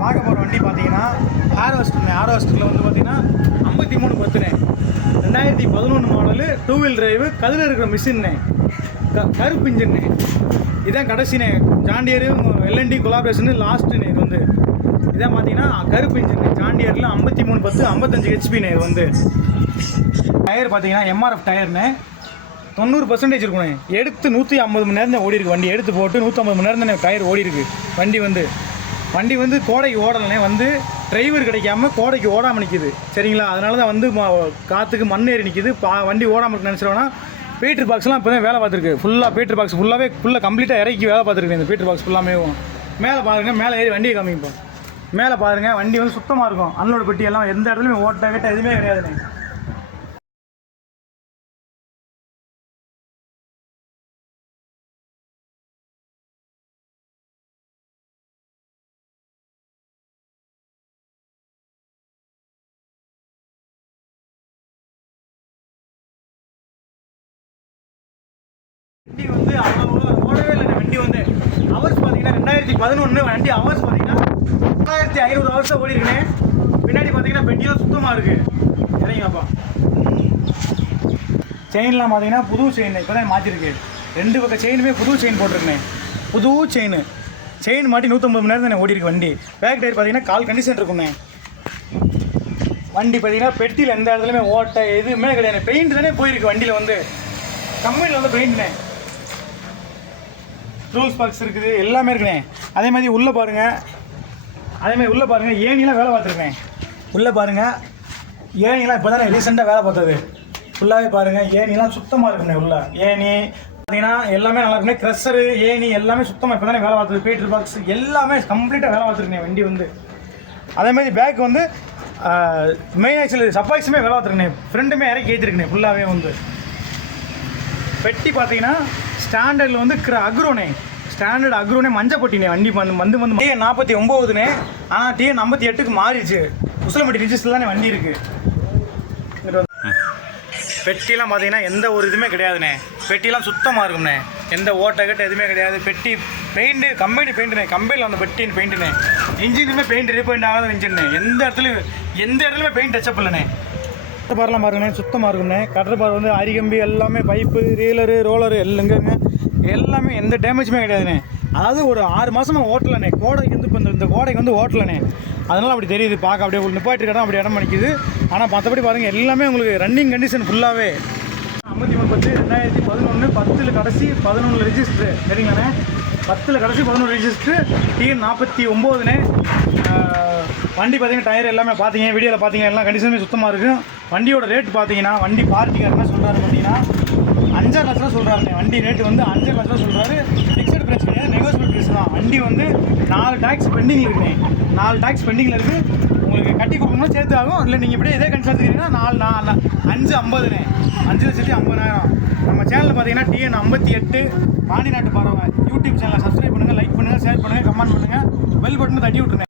பார்க்க போகிற வண்டி பார்த்தீங்கன்னா ஹார்வெஸ்டர்னே ஹார்வெஸ்டரில் வந்து பார்த்தீங்கன்னா ஐம்பத்தி மூணு பத்துனே. ரெண்டாயிரத்தி பதினொன்று மாடலு டூ வீல் டிரைவு கதில் இருக்கிற மிஷின்னு க கருப்பு இன்ஜின்னு இதான் கடைசினே John Deere L and T collaboration லாஸ்ட்டுனே இது வந்து. இதான் பார்த்தீங்கன்னா கருப்பு இன்ஜின் ஜாண்டியரில் ஐம்பத்தி மூணு பத்து ஐம்பத்தஞ்சு ஹெச்பினே இது வந்து. டயர் பார்த்தீங்கன்னா எம்ஆர்எஃப் டயர்னு தொண்ணூறு பர்சன்டேஜ் இருக்கணும் எடுத்து நூற்றி ஐம்பது மணி நேரம் தான் ஓடி இருக்கு வண்டி. எடுத்து போட்டு நூற்றம்பது மணி நேரம் தான் டயர் ஓடி இருக்கு வண்டி வந்து. வண்டி வந்து கோடைக்கு ஓடலைனே வந்து டிரைவர் கிடைக்காம கோடைக்கு ஓடாமல் நிற்கிது சரிங்களா? அதனால தான் வந்து காற்றுக்கு மண் ஏறி நிற்கிது பா வண்டி ஓடாமல் இருக்கு பீட்ரு பாக்ஸ்லாம் இப்போ தான் வேலை பார்த்துருக்கு. ஃபுல்லாக பீட்ரு பாக்ஸ் ஃபுல்லாகவே ஃபுல்லாக கம்ப்ளீட்டாக இறக்கி வேலை பார்த்துருக்கு இந்த பீட்ரு பாக்ஸ் ஃபுல்லாமே மேலே பாருங்க மேலே ஏறி வண்டியை காமிப்போம் மேலே பாருங்க வண்டி வந்து சுத்தமாக இருக்கும். அன்லோடு பெட்டி எல்லாம் எந்த இடத்துலையும் ஓட்ட கிட்ட எதுவுமே கிடையாதுண்ணே. வண்டி வந்து அவ்வளோ ஓடவே இல்லை வண்டி வந்து. ஹவர்ஸ் பார்த்தீங்கன்னா ரெண்டாயிரத்தி பதினொன்று வண்டி ஹவர்ஸ் பார்த்தீங்கன்னா ரெண்டாயிரத்தி ஐநூறு ஹவர்ஸ் ஓடி பின்னாடி பார்த்தீங்கன்னா பெட்டியும் சுத்தமாக இருக்கு. சரிங்கப்பா செயின்லாம் பார்த்தீங்கன்னா புது செயின் இப்போ தான் மாற்றிருக்கு ரெண்டு பக்கம் செயினுமே புது செயின் போட்டிருக்கேன் புது செயின் செயின் மாட்டி நூற்றம்பது மணி நேரம் தானே ஓடி இருக்கு வண்டி. பேக் டயர் பார்த்தீங்கன்னா கால் கண்டிஷன் இருக்குண்ணே வண்டி பார்த்தீங்கன்னா பெட்டியில் எந்த இடத்துலையுமே ஓட்டை எதுவுமே கிடையாது பெயிண்ட் தானே போயிருக்கு வண்டியில் வந்து. கம்பெனியில் வந்து பெயிண்ட்ண்ணே ரூல்ஸ் பாக்ஸ் இருக்குது எல்லாமே இருக்குண்ணே. அதே மாதிரி உள்ளே பாருங்கள் அதே மாதிரி உள்ளே பாருங்கள் ஏணிலாம் வேலை பார்த்துருக்கேன். உள்ளே பாருங்கள் ஏணிலாம் இப்போ தானே ரீசெண்டாக வேலை பார்த்தது. ஃபுல்லாகவே பாருங்கள் ஏணிலாம் சுத்தமாக இருக்குண்ணே உள்ளே. ஏணி பார்த்தீங்கன்னா எல்லாமே நல்லா இருக்குண்ணே. க்ரெஷரு ஏணி எல்லாமே சுத்தமாக இப்போ தானே வேலை பார்த்தது. பீட்டர் பாக்ஸ் எல்லாமே கம்ப்ளீட்டாக வேலை பார்த்துருக்கேன் வண்டி வந்து. அதே மாதிரி பேக் வந்து மெயின் ஆக்சுவலி சப்பாக்ஸுமே வேலை பார்த்துருக்கேன் ஃப்ரெண்டுமே இறக்கி ஏற்றிருக்கேன் ஃபுல்லாகவே வந்து. பெட்டி பார்த்தீங்கன்னா ஸ்டாண்டர்டில் வந்து கிர அக்ரோனே. ஸ்டாண்டர்ட் அக்ரோனே மஞ்சப்பட்டினே வண்டி வந்து வந்து வந்து டிஎன் நாற்பத்தி ஒம்போதுனே. ஆனால் டிஎன் ஐம்பத்தி எட்டுக்கு மாறிடுச்சு. உசிலம்பட்டி ரிஜிஸ்டர் தானே வண்டி இருக்கு. பெட்டிலாம் பார்த்தீங்கன்னா எந்த ஒரு இதுவுமே கிடையாதுண்ணே பெட்டிலாம் சுத்தமாக இருக்கும்ண்ணே எந்த ஓட்டை கட்ட எதுவுமே கிடையாது. பெட்டி பெயிண்ட்டு கம்பெனி பெயிண்ட்டுண்ணே கம்பெனியில் வந்த பெட்டின் பெயிண்ட்டுண்ணே இன்ஜினுமே பெயிண்ட் ரீபெயிண்ட் ஆகாத இன்ஜின்னு எந்த இடத்துலையும் எந்த இடத்துலையுமே பெயிண்ட் டச்சப் இல்லைண்ணே பாரெலாம் பாருங்கண்ணே சுத்தமாக இருக்குண்ணே கட்டர் பார் வந்து அரிகம்பி எல்லாமே பைப்பு ரீலரு ரோலரு எல்லாங்க எல்லாமே எந்த டேமேஜுமே கிடையாதுண்ணே. அதாவது ஒரு ஆறு மாதமாக ஓட்டலண்ணே. கோடைக்கு வந்து இப்போ இந்த இந்த கோடைக்கு வந்து ஓட்டலண்ணே. அதனால் அப்படி தெரியுது. பார்க்க அப்படியே உங்களுக்கு நிப்பாட்டி அப்படி இடம் பண்ணிக்குது ஆனால் மற்றபடி பாருங்கள் எல்லாமே உங்களுக்கு ரன்னிங் கண்டிஷன் ஃபுல்லாகவே ஐம்பத்தி மூணு பத்து ரெண்டாயிரத்தி பதினொன்று பத்தில் கடைசி பதினொன்று ரெஜிஸ்டரு சரிங்களாண்ணே? பத்தில் கடைசி பதினொன்று ரெஜிஸ்டர் டிஎன் நாற்பத்தி ஒம்போதுண்ணே. வண்டி பார்த்தீங்கன்னா டயர் எல்லாமே பார்த்தீங்க வீடியோவில் பார்த்தீங்க எல்லாம் கண்டிஷனுமே சுத்தமாக இருக்கும். வண்டியோட ரேட் பார்த்தீங்கன்னா வண்டி பார்ட்டிக்கார் சொல்கிறாரு பார்த்தீங்கன்னா அஞ்சரை லட்ச ரூபா சொல்கிறாருங்க வண்டி ரேட்டு வந்து அஞ்சரை லட்ச ரூபா சொல்கிறாரு ஃபிக்ஸட் ப்ரைஸ் கிடையாது நெகோசியபிள் ப்ரைஸ் தான். வண்டி வந்து நாலு டேக்ஸ் பெண்டிங்கில் இருக்குங்க நாலு டேக்ஸ் பெண்டிங்கில் இருக்குது உங்களுக்கு கட்டி கொடுக்கணும் சேர்த்து ஆகும். இல்லை நீங்கள் இப்படியே இதே கன்சல் எடுத்துக்கிறீங்கன்னா நாலு நாலு அஞ்சு ஐம்பதுண்ணே அஞ்சு லட்சத்தி ஐம்பதாயிரம். நம்ம சேனலில் பார்த்தீங்கன்னா டிஎன் ஐம்பத்தி எட்டு பாண்டி நாட்டு பறவை. யூடியூப் சேனலை சப்ஸ்கிரைப் பண்ணுங்கள் லைக் பண்ணுங்கள் ஷேர் பண்ணுங்கள் கமெண்ட் பண்ணுங்கள் பெல் பட்டனை தட்டி விட்டுருங்க.